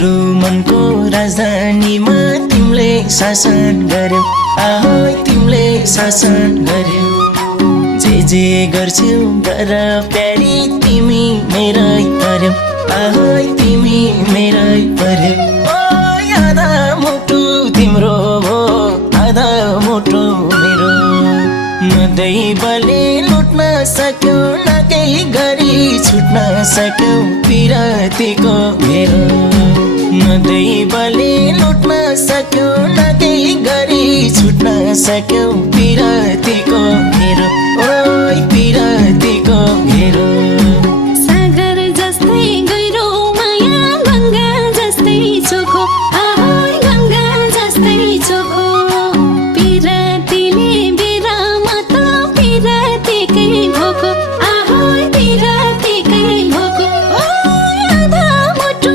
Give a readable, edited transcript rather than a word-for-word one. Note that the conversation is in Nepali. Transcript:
मेरो मनको राजधानीमा तिमीले शासन गर्यौ आहै तिमीले शासन गर्यौ जे गर्छौ गर प्यारी तिमी मेरै पर्यौ आहै तिमी मेरै पर्यौ आधा मुटु तिम्रो हो आधा मुटु मेरो न दैवले लुट्न सक्यो न केही गरी छुट्न सक्यो पिरतीको मेरो न दैवले लुट्न सक्यो न केही गरी छुट्न सक्यो पिरतीको मेरो